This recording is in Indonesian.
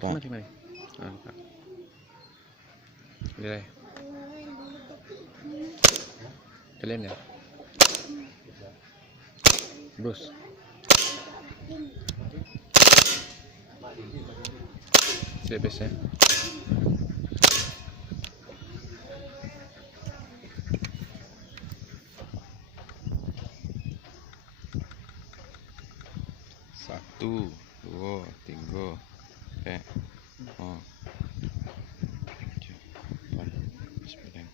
Mari, mari. Angkat. Lihat. Kalian ya. Bos. CBC. Satu, dua, tiga, oh, 7, 8, 9.